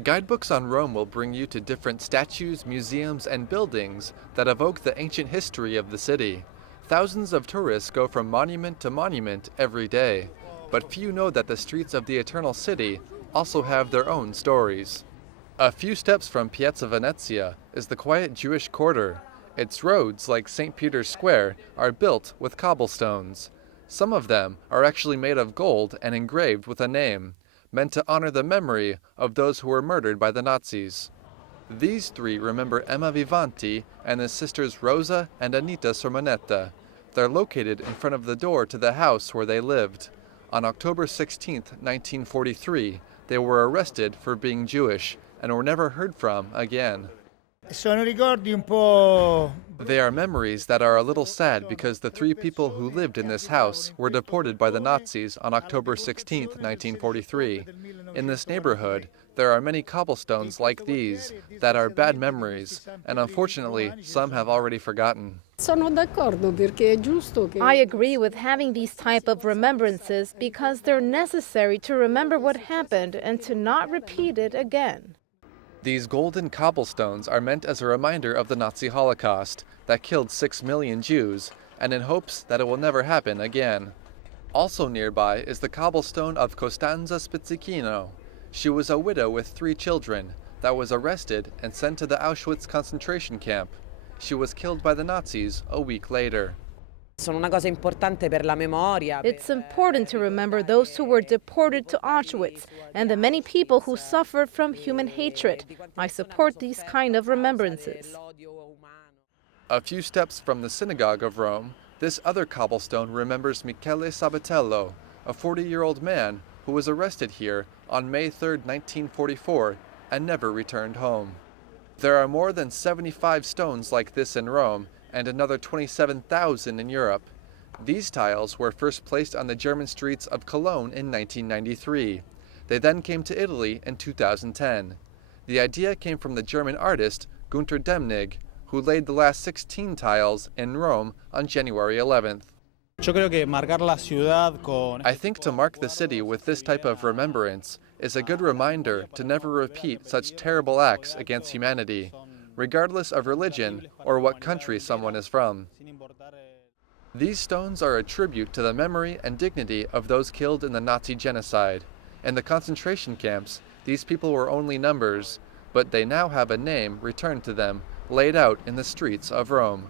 Guidebooks on Rome will bring you to different statues, museums, and buildings that evoke the ancient history of the city. Thousands of tourists go from monument to monument every day, but few know that the streets of the Eternal City also have their own stories. A few steps from Piazza Venezia is the quiet Jewish quarter. Its roads, like St. Peter's Square, are built with cobblestones. Some of them are actually made of gold and engraved with a name, meant to honor the memory of those who were murdered by the Nazis. These three remember Emma Vivanti and his sisters Rosa and Anita Sormonetta. They're located in front of the door to the house where they lived. On October 16, 1943, they were arrested for being Jewish and were never heard from again. Sono ricordi un po'. They are memories that are a little sad because the three people who lived in this house were deported by the Nazis on October 16, 1943. In this neighborhood, there are many cobblestones like these that are bad memories, and unfortunately, some have already forgotten. I agree with having these type of remembrances because they're necessary to remember what happened and to not repeat it again. These golden cobblestones are meant as a reminder of the Nazi Holocaust that killed 6 million Jews, and in hopes that it will never happen again. Also nearby is the cobblestone of Costanza Spizzichino. She was a widow with 3 children that was arrested and sent to the Auschwitz concentration camp. She was killed by the Nazis a week later. It's important to remember those who were deported to Auschwitz and the many people who suffered from human hatred. I support these kind of remembrances. A few steps from the Synagogue of Rome, this other cobblestone remembers Michele Sabatello, a 40-year-old man who was arrested here on May 3, 1944, and never returned home. There are more than 75 stones like this in Rome, and another 27,000 in Europe. These tiles were first placed on the German streets of Cologne in 1993. They then came to Italy in 2010. The idea came from the German artist Gunter Demnig, who laid the last 16 tiles in Rome on January 11th. I think to mark the city with this type of remembrance is a good reminder to never repeat such terrible acts against humanity, regardless of religion or what country someone is from. These stones are a tribute to the memory and dignity of those killed in the Nazi genocide. In the concentration camps, these people were only numbers, but they now have a name returned to them, laid out in the streets of Rome.